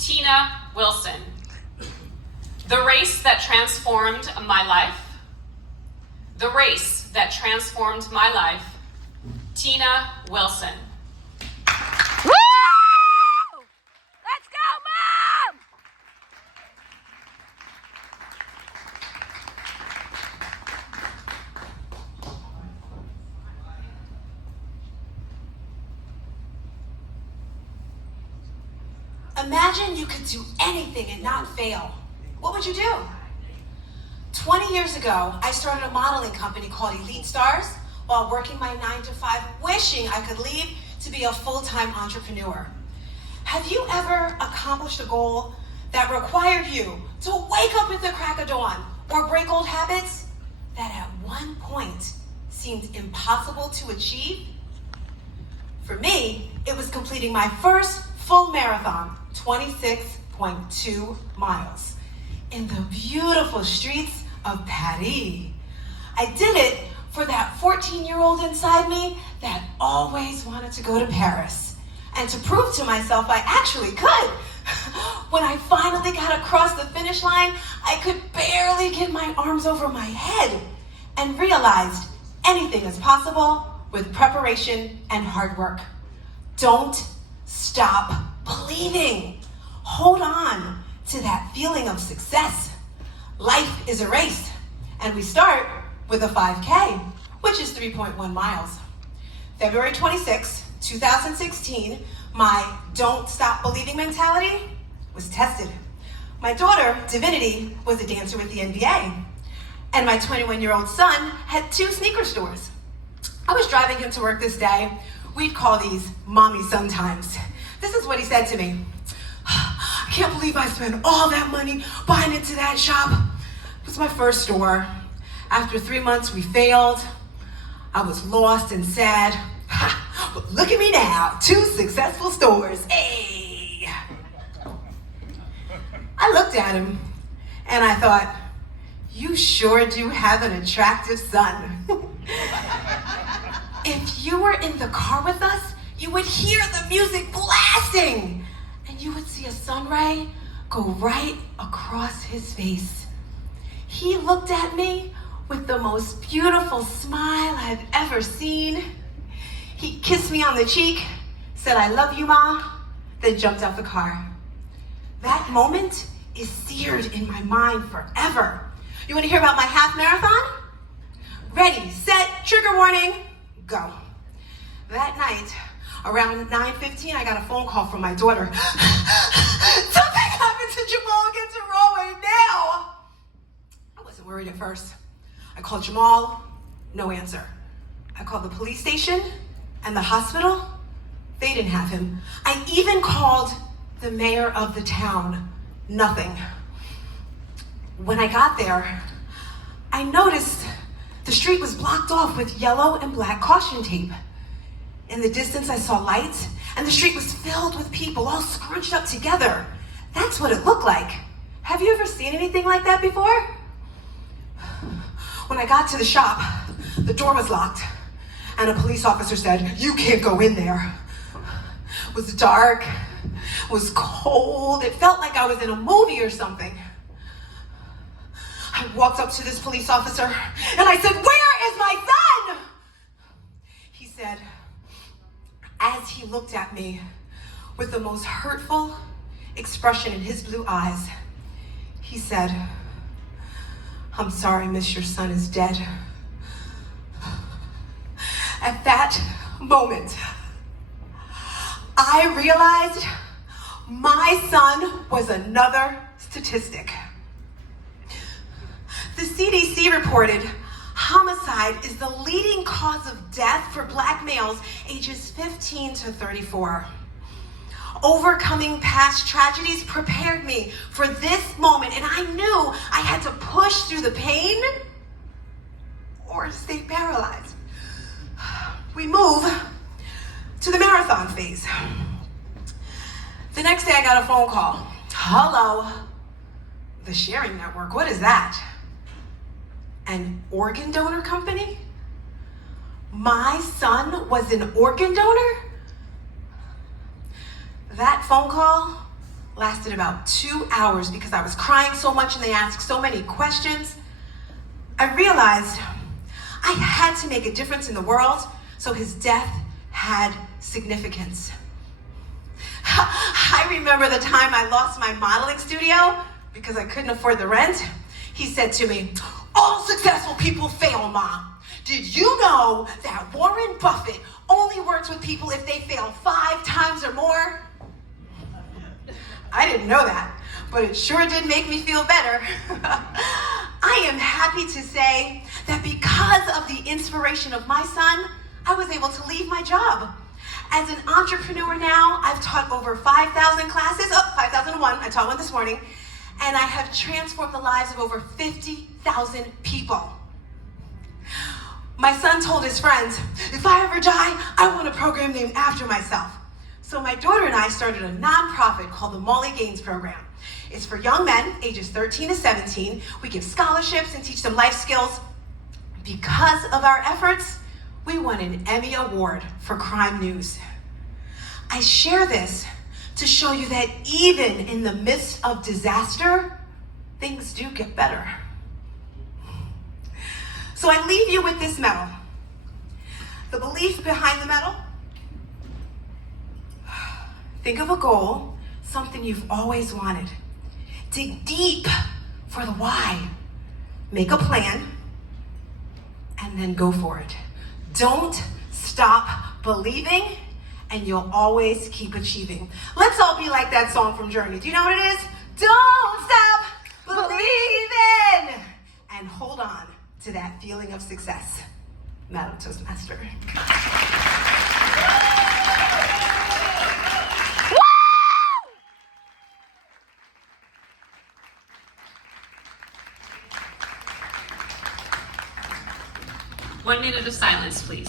Tina Wilson. The race that transformed my life. The race that transformed my life. Tina Wilson. Woo! Let's go, Mom! Imagine you could do anything and not fail. What would you do? 20 years ago, I started a modeling company called Elite Stars while working my 9-to-5, wishing I could leave to be a full-time entrepreneur. Have you ever accomplished a goal that required you to wake up at the crack of dawn or break old habits that at one point seemed impossible to achieve? For me, it was completing my first full marathon, 26.2 miles, in the beautiful streets of Paris. I did it for that 14-year-old inside me that always wanted to go to Paris, and to prove to myself I actually could. When I finally got across the finish line, I could barely get my arms over my head and realized anything is possible with preparation and hard work. Don't stop believing. Hold on to that feeling of success. Life is a race, and we start with a 5K, which is 3.1 miles. February 26, 2016, my don't stop believing mentality was tested. My daughter, Divinity, was a dancer with the NBA, and my 21-year-old son had 2 sneaker stores. I was driving him to work this day. We'd call these mommy-son times. This is what he said to me. I can't believe I spent all that money buying into that shop. It was my first store. After 3 months, we failed. I was lost and sad. But look at me now, 2 successful stores. Hey! I looked at him and I thought, you sure do have an attractive son. If you were in the car with us, you would hear the music blasting, and you would see a sun ray go right across his face. He looked at me with the most beautiful smile I've ever seen. He kissed me on the cheek, said, I love you, Ma, then jumped out the car. That moment is seared in my mind forever. You want to hear about my half marathon? Ready, set, trigger warning, go. That night, around 9:15, I got a phone call from my daughter. Something happened to Jamal against Rowan now. I wasn't worried at first. I called Jamal, no answer. I called the police station and the hospital. They didn't have him. I even called the mayor of the town. Nothing. When I got there, I noticed the street was blocked off with yellow and black caution tape. In the distance, I saw lights, and the street was filled with people all scrunched up together. That's what it looked like. Have you ever seen anything like that before? When I got to the shop, the door was locked, and a police officer said, you can't go in there. It was dark, it was cold, it felt like I was in a movie or something. I walked up to this police officer, and I said, where is my son? He said, as he looked at me with the most hurtful expression in his blue eyes, he said, I'm sorry, miss, your son is dead. At that moment, I realized my son was another statistic. The CDC reported homicide is the leading cause of death for Black males ages 15 to 34. Overcoming past tragedies prepared me for this moment, and I knew I had to push through the pain or stay paralyzed. We move to the marathon phase. The next day I got a phone call. Hello, the Sharing Network, what is that? An organ donor company? My son was an organ donor? That phone call lasted about 2 hours because I was crying so much and they asked so many questions. I realized I had to make a difference in the world, so his death had significance. I remember the time I lost my modeling studio because I couldn't afford the rent. He said to me, "All successful people fail, Ma. Did you know that Warren Buffett only works with people if they fail 5 times or more?" I didn't know that, but it sure did make me feel better. I am happy to say that because of the inspiration of my son, I was able to leave my job. As an entrepreneur now, I've taught over 5,000 classes, 5,001, I taught one this morning, and I have transformed the lives of over 50,000 people. My son told his friends, "If I ever die, I want a program named after myself." So my daughter and I started a nonprofit called the Molly Gaines Program. It's for young men ages 13 to 17. We give scholarships and teach them life skills. Because of our efforts, we won an Emmy Award for crime news. I share this to show you that even in the midst of disaster, things do get better. So I leave you with this medal. The belief behind the medal: think of a goal, something you've always wanted. Dig deep for the why. Make a plan, and then go for it. Don't stop believing, and you'll always keep achieving. Let's all be like that song from Journey. Do you know what it is? Don't stop believing, and hold on to that feeling of success. Madam Toastmaster. One minute of silence, please.